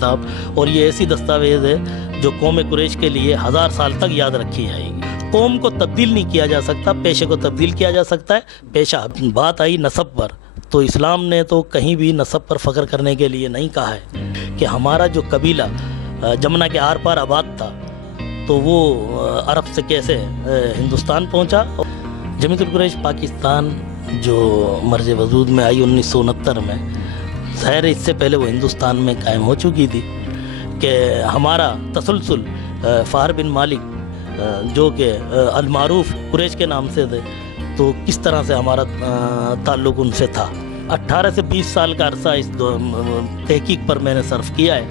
صاحب، اور یہ ایسی دستاویز ہے جو قوم قریش کے لیے 1000 سال تک یاد رکھی جائے گی۔ قوم کو تبدیل نہیں کیا جا سکتا، پیشے کو تبدیل کیا جا سکتا ہے پیشہ۔ بات آئی نسب پر، تو اسلام نے تو کہیں بھی نسب پر فخر کرنے کے لیے نہیں کہا ہے کہ ہمارا جو قبیلہ جمنا کے آر پار آباد تھا تو وہ عرب سے کیسے ہندوستان پہنچا۔ جمیعت القریش پاکستان جو مرج وجود میں آئی 1969 میں، ظاہر اس سے پہلے وہ ہندوستان میں قائم ہو چکی تھی کہ ہمارا تسلسل فہر بن مالک جو کہ المعروف قریش کے نام سے تھے، تو کس طرح سے ہمارا تعلق ان سے تھا۔ 18 سے 20 سال کا عرصہ اس تحقیق پر میں نے صرف کیا ہے۔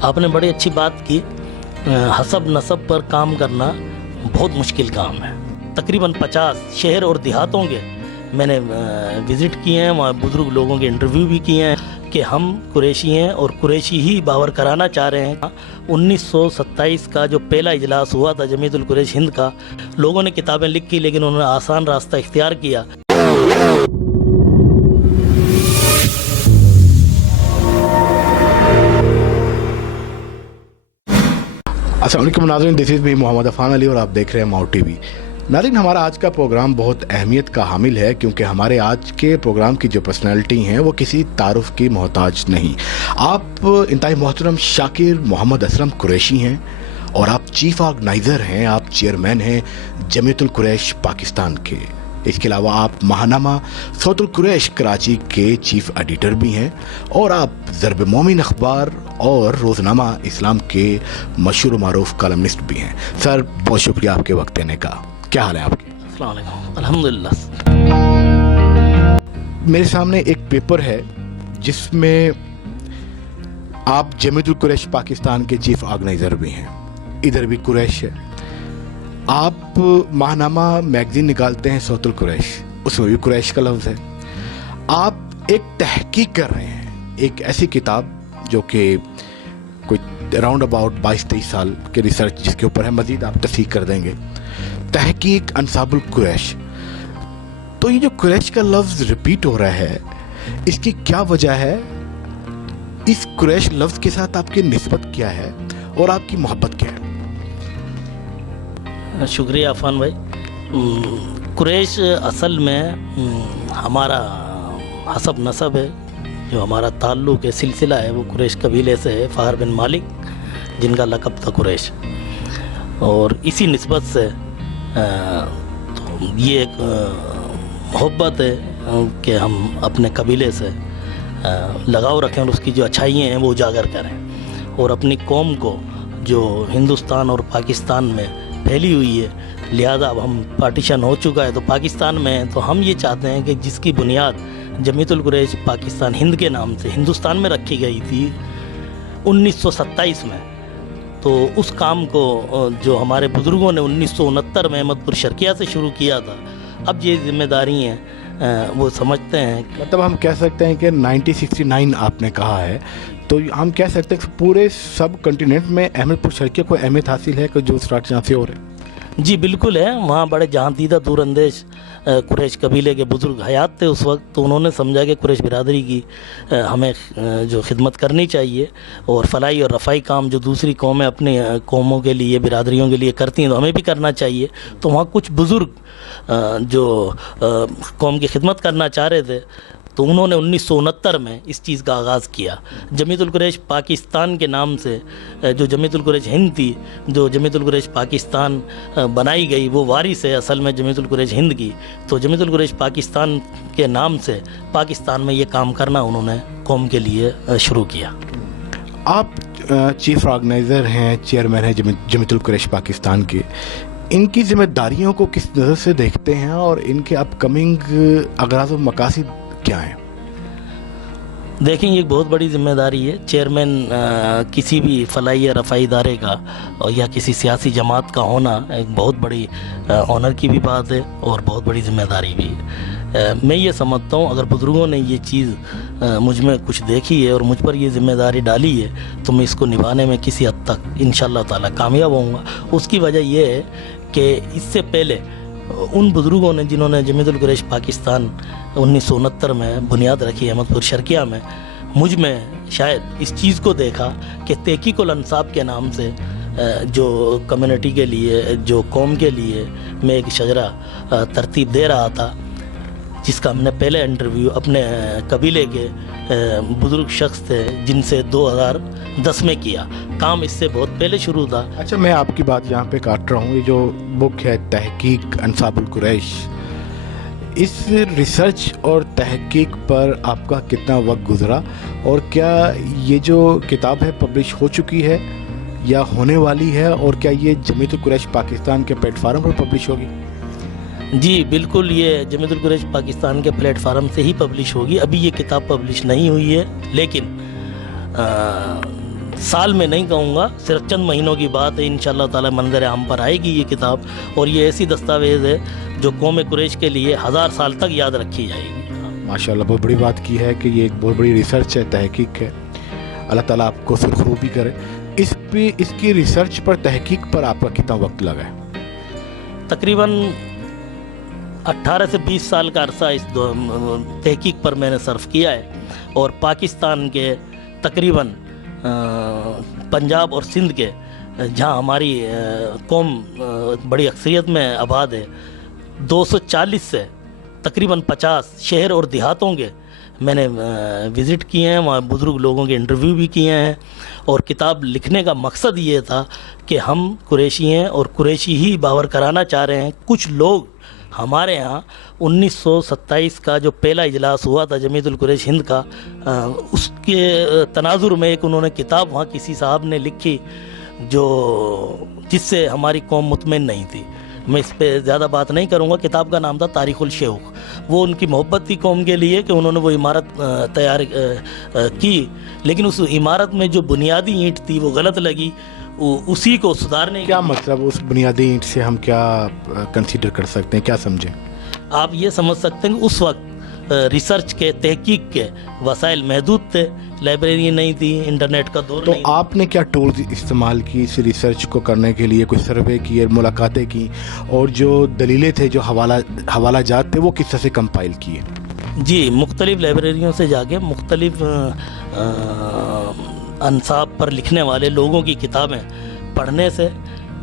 آپ نے بڑی اچھی بات کی، حسب نسب پر کام کرنا بہت مشکل کام ہے۔ تقریباً 50 شہر اور دیہاتوں کے میں نے وزٹ کیے ہیں، وہاں بزرگ لوگوں کے انٹرویو بھی کیے ہیں کہ ہم قریشی ہیں اور قریشی ہی باور کرانا چاہ رہے ہیں۔ 1927 کا جو پہلا اجلاس ہوا تھا جمیعت القریش ہند کا، لوگوں نے کتابیں لکھی لیکن انہوں نے آسان راستہ اختیار کیا۔ السلام علیکم ناظرین، دس از می محمد عفان علی اور آپ دیکھ رہے ہیں ماؤ ٹی وی۔ ناظرین، ہمارا آج کا پروگرام بہت اہمیت کا حامل ہے کیونکہ ہمارے آج کے پروگرام کی جو پرسنالٹی ہیں وہ کسی تعارف کی محتاج نہیں۔ آپ انتہائی محترم شاکر محمد اسلم قریشی ہیں اور آپ چیف آرگنائزر ہیں، آپ چیئرمین ہیں جمیعت القریش پاکستان کے۔ اس کے علاوہ آپ ماہنامہ صوت القریش کراچی کے چیف ایڈیٹر بھی ہیں اور آپ ضرب مومن اخبار اور روزنامہ اسلام کے مشہور و معروف کالمنسٹ بھی ہیں۔ سر، بہت شکریہ آپ کے وقت دینے کا۔ کیا حال ہے آپ کے؟ السلام علیکم، الحمدللہ۔ میرے سامنے ایک پیپر ہے جس میں آپ جمیعت القریش پاکستان کے چیف آرگنائزر بھی ہیں، ادھر بھی قریش ہے۔ آپ ماہنامہ میگزین نکالتے ہیں صوت القریش، اس میں بھی قریش کا لفظ ہے۔ آپ ایک تحقیق کر رہے ہیں، ایک ایسی کتاب جو کہ کوئی اراؤنڈ اباؤٹ 22-23 سال کے ریسرچ جس کے اوپر ہے، مزید آپ تصحیح کر دیں گے، تحقیق انصاب القریش۔ تو یہ جو قریش کا لفظ ریپیٹ ہو رہا ہے، اس کی کیا وجہ ہے؟ اس قریش لفظ کے ساتھ آپ کی نسبت کیا ہے اور آپ کی محبت کیا ہے؟ شکریہ عفان بھائی۔ قریش اصل میں ہمارا حسب نسب ہے، جو ہمارا تعلق ہے، سلسلہ ہے، وہ قریش قبیلے سے ہے، فہر بن مالک جن کا لقب تھا قریش، اور اسی نسبت سے تو یہ ایک محبت ہے کہ ہم اپنے قبیلے سے لگاؤ رکھیں اور اس کی جو اچھائیاں ہیں وہ اجاگر کریں، اور اپنی قوم کو جو ہندوستان اور پاکستان میں پھیلی ہوئی ہے، لہذا اب ہم پارٹیشن ہو چکا ہے تو پاکستان میں ہیں، تو ہم یہ چاہتے ہیں کہ جس کی بنیاد جمیعت القریش پاکستان ہند کے نام سے ہندوستان میں رکھی گئی تھی 1927 میں، تو اس کام کو جو ہمارے بزرگوں نے 1969 میں احمد پور شرقیہ سے شروع کیا تھا، اب یہ ذمہ داری ہیں وہ سمجھتے ہیں۔ مطلب ہم کہہ سکتے ہیں کہ 1969 آپ نے کہا ہے، تو ہم کہہ سکتے ہیں کہ پورے سب کنٹیننٹ میں احمد پور شرقیہ کو اہمیت حاصل ہے کہ جو اسٹارٹ یہاں سے ہو رہے ہیں؟ جی بالکل ہے، وہاں بڑے جہاں دیدہ دور اندیش قریش قبیلے کے بزرگ حیات تھے اس وقت، تو انہوں نے سمجھا کہ قریش برادری کی ہمیں جو خدمت کرنی چاہیے، اور فلاحی اور رفائی کام جو دوسری قومیں اپنی قوموں کے لیے، برادریوں کے لیے کرتی ہیں، تو ہمیں بھی کرنا چاہیے۔ تو وہاں کچھ بزرگ جو قوم کی خدمت کرنا چاہ رہے تھے، تو انہوں نے 1969 میں اس چیز کا آغاز کیا۔ جمیعت القریش پاکستان کے نام سے جو جمیعت القریش ہند تھی، جو جمیعت القریش پاکستان بنائی گئی، وہ وارث ہے اصل میں جمیعت القریش ہند کی، تو جمیعت القریش پاکستان کے نام سے پاکستان میں یہ کام کرنا انہوں نے قوم کے لیے شروع کیا۔ آپ چیف آرگنائزر ہیں، چیئرمین ہیں جمیعت القریش پاکستان کے، ان کی ذمہ داریوں کو کس نظر سے دیکھتے ہیں اور ان کے اپ کمنگ اغراض و مقاصد کیا ہیں؟ دیکھیں، یہ بہت بڑی ذمہ داری ہے۔ چیئرمین کسی بھی فلاحی یا رفائی ادارے کا یا کسی سیاسی جماعت کا ہونا ایک بہت بڑی آنر کی بھی بات ہے اور بہت بڑی ذمہ داری بھی ہے۔ میں یہ سمجھتا ہوں اگر بزرگوں نے یہ چیز مجھ میں کچھ دیکھی ہے اور مجھ پر یہ ذمہ داری ڈالی ہے تو میں اس کو نبھانے میں کسی حد تک انشاءاللہ تعالی کامیاب ہوں گا۔ اس کی وجہ یہ ہے کہ اس سے پہلے ان بزرگوں نے جنہوں نے جمیعت القریش پاکستان 1969 میں بنیاد رکھی احمد پور شرقیہ میں، مجھ میں شاید اس چیز کو دیکھا کہ تحقیق الانصاب کے نام سے جو کمیونٹی کے لیے، جو قوم کے لیے میں ایک شجرہ ترتیب دے رہا تھا، جس کا ہم نے پہلے انٹرویو اپنے قبیلے کے بزرگ شخص تھے جن سے 2010 میں کیا، کام اس سے بہت پہلے شروع تھا۔ اچھا، میں آپ کی بات یہاں پہ کاٹ رہا ہوں۔ یہ جو بک ہے تحقیق انصاب القریش، اس ریسرچ اور تحقیق پر آپ کا کتنا وقت گزرا، اور کیا یہ جو کتاب ہے پبلش ہو چکی ہے یا ہونے والی ہے، اور کیا یہ جمعیت القریش پاکستان کے پلیٹ فارم پر پبلش ہوگی؟ جی بالکل، یہ جمعیت القریش پاکستان کے پلیٹ فارم سے ہی پبلش ہوگی۔ ابھی یہ کتاب پبلش نہیں ہوئی ہے، لیکن سال میں نہیں کہوں گا، صرف چند مہینوں کی بات ہے، انشاءاللہ تعالی منظر عام پر آئے گی یہ کتاب، اور یہ ایسی دستاویز ہے جو قوم قریش کے لیے 1000 سال تک یاد رکھی جائے گی۔ ماشاءاللہ، بہت بڑی بات کی ہے کہ یہ ایک بہت بڑی ریسرچ ہے، تحقیق ہے۔ اللہ تعالیٰ آپ کو سرخروبی کرے۔ اس کی ریسرچ پر، تحقیق پر آپ کا کتنا وقت لگا ہے؟ تقریباً 18 سے 20 سال کا عرصہ اس تحقیق پر میں نے صرف کیا ہے، اور پاکستان کے تقریباً پنجاب اور سندھ کے، جہاں ہماری قوم بڑی اکثریت میں آباد ہے، 240 سے تقریباً 50 شہر اور دیہاتوں کے میں نے وزٹ کیے ہیں، وہاں بزرگ لوگوں کے انٹرویو بھی کیے ہیں، اور کتاب لکھنے کا مقصد یہ تھا کہ ہم قریشی ہیں اور قریشی ہی باور کرانا چاہ رہے ہیں۔ کچھ لوگ ہمارے ہاں 1927 کا جو پہلا اجلاس ہوا تھا جمعیت القریش ہند کا، اس کے تناظر میں ایک انہوں نے کتاب وہاں کسی صاحب نے لکھی جس سے ہماری قوم مطمئن نہیں تھی۔ میں اس پہ زیادہ بات نہیں کروں گا۔ کتاب کا نام تھا تاریخ الشیوخ۔ وہ ان کی محبت تھی قوم کے لیے کہ انہوں نے وہ عمارت تیار کی، لیکن اس عمارت میں جو بنیادی اینٹ تھی وہ غلط لگی، اسی کو سدھارنے کیا مطلب اس بنیادی اینٹ سے ہم کیا کنسیڈر کر سکتے ہیں، کیا سمجھیں؟ آپ یہ سمجھ سکتے ہیں کہ اس وقت ریسرچ کے، تحقیق کے وسائل محدود تھے، لائبریری نہیں تھی، انٹرنیٹ کا دور نہیں تو آپ نے کیا ٹولز استعمال کی اس ریسرچ کو کرنے کے لیے؟ کوئی سروے کیے، ملاقاتیں کی، اور جو دلیلیں تھے، جو حوالہ جات تھے، وہ کس طرح سے کمپائل کیے؟ جی، مختلف لائبریریوں سے جا کے مختلف انصاب پر لکھنے والے لوگوں کی کتابیں پڑھنے سے،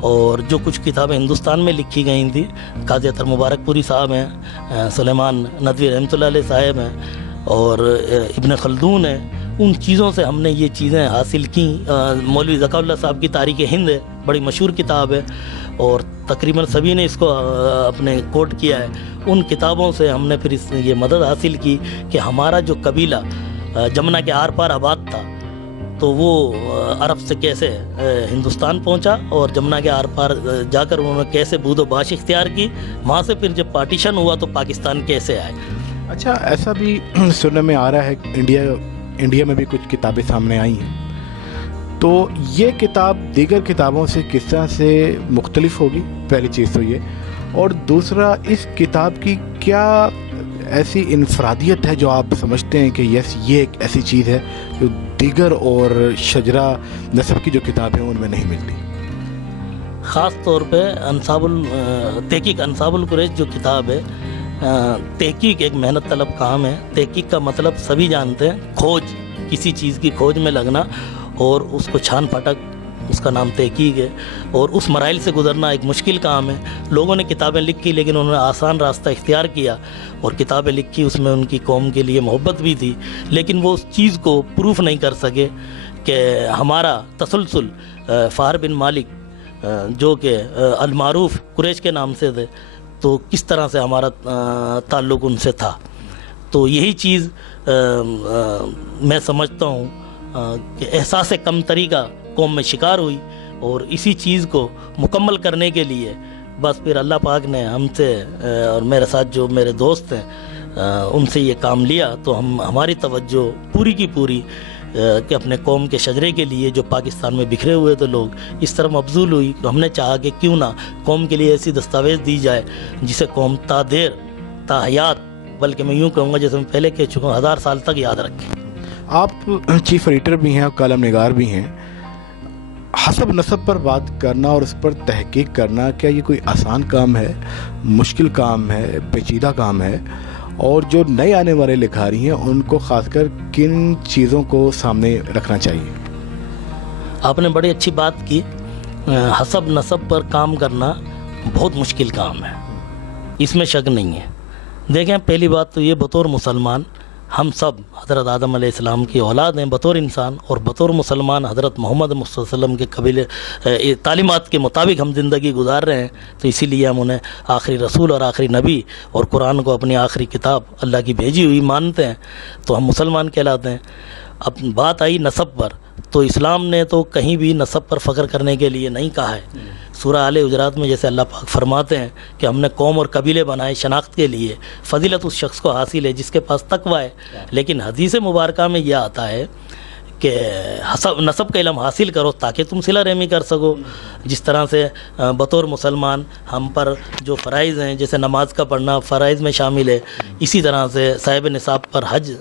اور جو کچھ کتابیں ہندوستان میں لکھی گئی تھیں، قاضی اطہر مبارک پوری صاحب ہیں، سلیمان ندوی رحمۃ اللہ علیہ صاحب ہیں، اور ابن خلدون ہیں، ان چیزوں سے ہم نے یہ چیزیں حاصل کیں۔ مولوی ذکا اللہ صاحب کی تاریخ ہند ہے، بڑی مشہور کتاب ہے، اور تقریباً سبھی نے اس کو اپنے کوٹ کیا ہے۔ ان کتابوں سے ہم نے پھر یہ مدد حاصل کی کہ ہمارا جو قبیلہ جمنا کے آر پار آباد تھا، تو وہ عرب سے کیسے ہندوستان پہنچا، اور جمنا کے آر پار جا کر انہوں نے کیسے بود و باش اختیار کی، وہاں سے پھر جب پارٹیشن ہوا تو پاکستان کیسے آئے۔ اچھا، ایسا بھی سننے میں آ رہا ہے کہ انڈیا میں بھی کچھ کتابیں سامنے آئی ہیں، تو یہ کتاب دیگر کتابوں سے کس طرح سے مختلف ہوگی؟ پہلی چیز تو یہ، اور دوسرا، اس کتاب کی کیا ایسی انفرادیت ہے جو آپ سمجھتے ہیں کہ یس، یہ ایک ایسی چیز ہے جو دیگر اور شجرہ نسب کی جو کتابیں ہیں ان میں نہیں ملتی؟ خاص طور پہ تحقیق انصاب القریش جو کتاب ہے، تحقیق ایک محنت طلب کام ہے۔ تحقیق کا مطلب سبھی جانتے ہیں، کھوج، کسی چیز کی کھوج میں لگنا اور اس کو چھان پھٹک، اس کا نام تحقیق ہے، اور اس مراحل سے گزرنا ایک مشکل کام ہے۔ لوگوں نے کتابیں لکھی، لیکن انہوں نے آسان راستہ اختیار کیا اور کتابیں لکھی، اس میں ان کی قوم کے لیے محبت بھی تھی، لیکن وہ اس چیز کو پروف نہیں کر سکے کہ ہمارا تسلسل فہر بن مالک جو کہ المعروف قریش کے نام سے تھے، تو کس طرح سے ہمارا تعلق ان سے تھا۔ تو یہی چیز میں سمجھتا ہوں کہ احساس کمتری کا قوم میں شکار ہوئی، اور اسی چیز کو مکمل کرنے کے لیے بس پھر اللہ پاک نے ہم سے اور میرے ساتھ جو میرے دوست ہیں ان سے یہ کام لیا، تو ہماری توجہ پوری کی پوری کہ اپنے قوم کے شجرے کے لیے جو پاکستان میں بکھرے ہوئے تھے لوگ، اس طرح مبذول ہوئی کہ ہم نے چاہا کہ کیوں نہ قوم کے لیے ایسی دستاویز دی جائے جسے قوم تا دیر تا حیات، بلکہ میں یوں کہوں گا جیسے میں پہلے کہہ چکا ہوں، 1000 سال تک یاد رکھیں۔ آپ چیف ایڈیٹر بھی ہیں اور کالم نگار بھی ہیں، حسب نسب پر بات کرنا اور اس پر تحقیق کرنا، کیا یہ کوئی آسان کام ہے، مشکل کام ہے، پیچیدہ کام ہے؟ اور جو نئے آنے والے لکھاری ہیں ان کو خاص کر کن چیزوں کو سامنے رکھنا چاہیے؟ آپ نے بڑی اچھی بات کی. حسب نسب پر کام کرنا بہت مشکل کام ہے، اس میں شک نہیں ہے. دیکھیں، پہلی بات تو یہ، بطور مسلمان ہم سب حضرت آدم علیہ السلام کی اولاد ہیں بطور انسان، اور بطور مسلمان حضرت محمد صلی اللہ علیہ وسلم کے قبیلے تعلیمات کے مطابق ہم زندگی گزار رہے ہیں. تو اسی لیے ہم انہیں آخری رسول اور آخری نبی اور قرآن کو اپنی آخری کتاب اللہ کی بھیجی ہوئی مانتے ہیں، تو ہم مسلمان کہلاتے ہیں. اب بات آئی نسب پر، تو اسلام نے تو کہیں بھی نسب پر فخر کرنے کے لیے نہیں کہا ہے. سورہ آل حجرات میں جیسے اللہ پاک فرماتے ہیں کہ ہم نے قوم اور قبیلے بنائے شناخت کے لیے، فضیلت اس شخص کو حاصل ہے جس کے پاس تقوی ہے. لیکن حدیث مبارکہ میں یہ آتا ہے کہ نسب کا علم حاصل کرو تاکہ تم صلہ رحمی کر سکو. جس طرح سے بطور مسلمان ہم پر جو فرائض ہیں، جیسے نماز کا پڑھنا فرائض میں شامل ہے، اسی طرح سے صاحب نصاب پر حج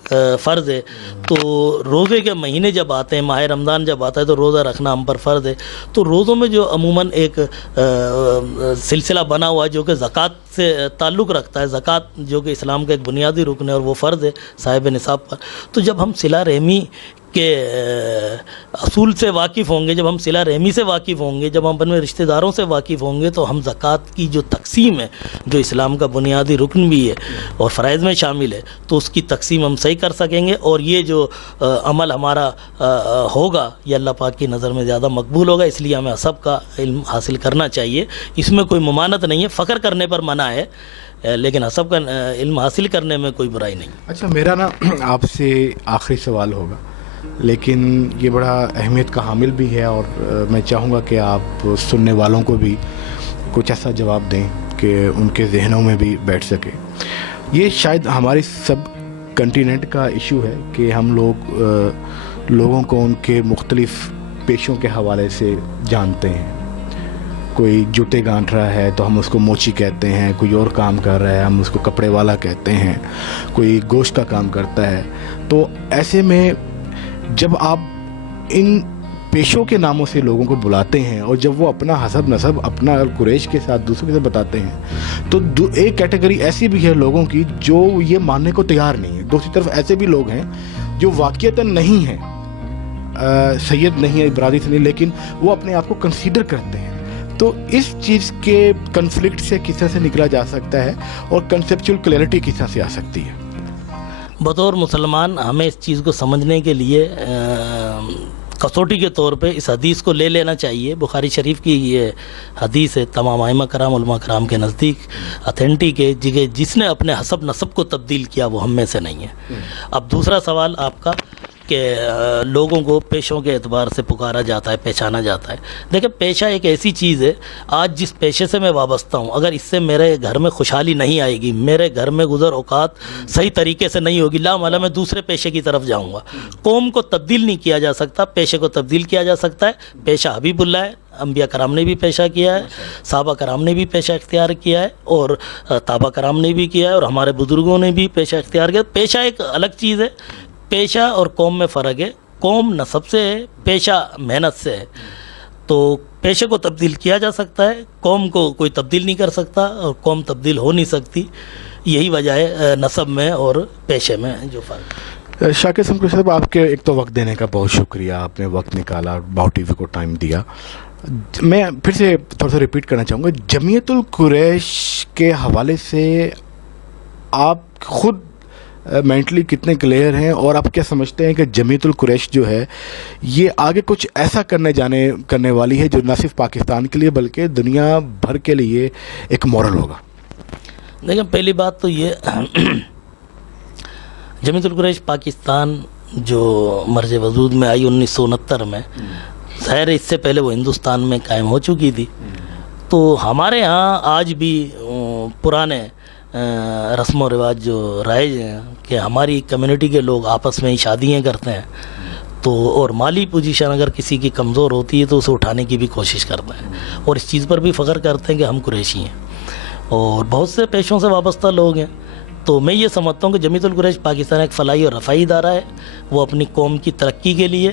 فرض ہے. تو روزے کے مہینے جب آتے ہیں، ماہ رمضان جب آتا ہے تو روزہ رکھنا ہم پر فرض ہے. تو روزوں میں جو عموماً ایک سلسلہ بنا ہوا ہے جو کہ زکوٰۃ سے تعلق رکھتا ہے، زکوٰۃ جو کہ اسلام کا ایک بنیادی رکن ہے اور وہ فرض ہے صاحب نصاب پر. تو جب ہم صلہ رحمی کے اصول سے واقف ہوں گے، جب ہم صلہ رحمی سے واقف ہوں گے، جب ہم اپنے رشتہ داروں سے واقف ہوں گے، تو ہم زکوٰۃ کی جو تقسیم ہے، جو اسلام کا بنیادی رکن بھی ہے اور فرائض میں شامل ہے، تو اس کی تقسیم ہم صحیح کر سکیں گے. اور یہ جو عمل ہمارا ہوگا یہ اللہ پاک کی نظر میں زیادہ مقبول ہوگا. اس لیے ہمیں سب کا علم حاصل کرنا چاہیے. اس میں کوئی ممانعت نہیں ہے، فخر کرنے پر منع ہے، لیکن سب کا علم حاصل کرنے میں کوئی برائی نہیں. اچھا، میرا نا آپ سے آخری سوال ہوگا، لیکن یہ بڑا اہمیت کا حامل بھی ہے، اور میں چاہوں گا کہ آپ سننے والوں کو بھی کچھ ایسا جواب دیں کہ ان کے ذہنوں میں بھی بیٹھ سکے. یہ شاید ہماری سب کنٹیننٹ کا ایشو ہے کہ ہم لوگوں کو ان کے مختلف پیشوں کے حوالے سے جانتے ہیں. کوئی جوتے گانٹھ رہا ہے تو ہم اس کو موچی کہتے ہیں، کوئی اور کام کر رہا ہے ہم اس کو کپڑے والا کہتے ہیں، کوئی گوشت کا کام کرتا ہے. تو ایسے میں جب آپ ان پیشوں کے ناموں سے لوگوں کو بلاتے ہیں اور جب وہ اپنا حسب نسب اپنا قریش کے ساتھ دوسروں کے ساتھ بتاتے ہیں، تو ایک کیٹیگری ایسی بھی ہے لوگوں کی جو یہ ماننے کو تیار نہیں ہے. دوسری طرف ایسے بھی لوگ ہیں جو واقعتاً نہیں ہیں، سید نہیں ہے، برادری سے نہیں، لیکن وہ اپنے آپ کو کنسیڈر کرتے ہیں. تو اس چیز کے کنفلکٹ سے کس طرح سے نکلا جا سکتا ہے اور کنسیپچول کلیئرٹی کس طرح سے آ سکتی ہے؟ بطور مسلمان ہمیں اس چیز کو سمجھنے کے لیے کسوٹی کے طور پہ اس حدیث کو لے لینا چاہیے. بخاری شریف کی یہ حدیث ہے، تمام ائمہ کرام علماء کرام کے نزدیک اتھینٹک ہے. جس نے اپنے حسب نسب کو تبدیل کیا وہ ہم میں سے نہیں ہے. اب دوسرا سوال آپ کا کہ لوگوں کو پیشوں کے اعتبار سے پکارا جاتا ہے، پہچانا جاتا ہے. دیکھیں، پیشہ ایک ایسی چیز ہے، آج جس پیشے سے میں وابستہ ہوں، اگر اس سے میرے گھر میں خوشحالی نہیں آئے گی، میرے گھر میں گزر اوقات صحیح طریقے سے نہیں ہوگی، لا محالہ میں دوسرے پیشے کی طرف جاؤں گا. قوم کو تبدیل نہیں کیا جا سکتا، پیشے کو تبدیل کیا جا سکتا ہے. پیشہ حبیب اللہ ہے، انبیاء کرام نے بھی پیشہ کیا ہے، صحابہ کرام نے بھی پیشہ اختیار کیا ہے، اور تابع کرام نے بھی کیا ہے، اور ہمارے بزرگوں نے بھی پیشہ اختیار کیا. پیشہ ایک الگ چیز ہے. پیشہ اور قوم میں فرق ہے. قوم نسب سے ہے، پیشہ محنت سے ہے. تو پیشے کو تبدیل کیا جا سکتا ہے، قوم کو کوئی تبدیل نہیں کر سکتا، اور قوم تبدیل ہو نہیں سکتی. یہی وجہ ہے نسب میں اور پیشے میں جو فرق ہے. شاکر سمکر صاحب، آپ کے ایک تو وقت دینے کا بہت شکریہ، آپ نے وقت نکالا، باؤ ٹی وی کو ٹائم دیا. میں پھر سے تھوڑا سا ریپیٹ کرنا چاہوں گا، جمعیت القریش کے حوالے سے آپ خود مینٹلی کتنے کلیئر ہیں، اور آپ کیا سمجھتے ہیں کہ جمعیت القریش جو ہے یہ آگے کچھ ایسا کرنے والی ہے جو نہ صرف پاکستان کے لیے بلکہ دنیا بھر کے لیے ایک مورل ہوگا؟ دیکھیں، پہلی بات تو یہ، جمعیت القریش پاکستان جو مرج وجود میں آئی 1969 میں، ظاہر اس سے پہلے وہ ہندوستان میں قائم ہو چکی تھی. تو ہمارے ہاں آج بھی پرانے رسم و رواج جو رائج ہیں کہ ہماری کمیونٹی کے لوگ آپس میں ہی شادیاں کرتے ہیں، تو اور مالی پوزیشن اگر کسی کی کمزور ہوتی ہے تو اسے اٹھانے کی بھی کوشش کرتے ہیں، اور اس چیز پر بھی فخر کرتے ہیں کہ ہم قریشی ہیں، اور بہت سے پیشوں سے وابستہ لوگ ہیں. تو میں یہ سمجھتا ہوں کہ جمعیت القریش پاکستان ایک فلاحی اور رفاہی ادارہ ہے. وہ اپنی قوم کی ترقی کے لیے،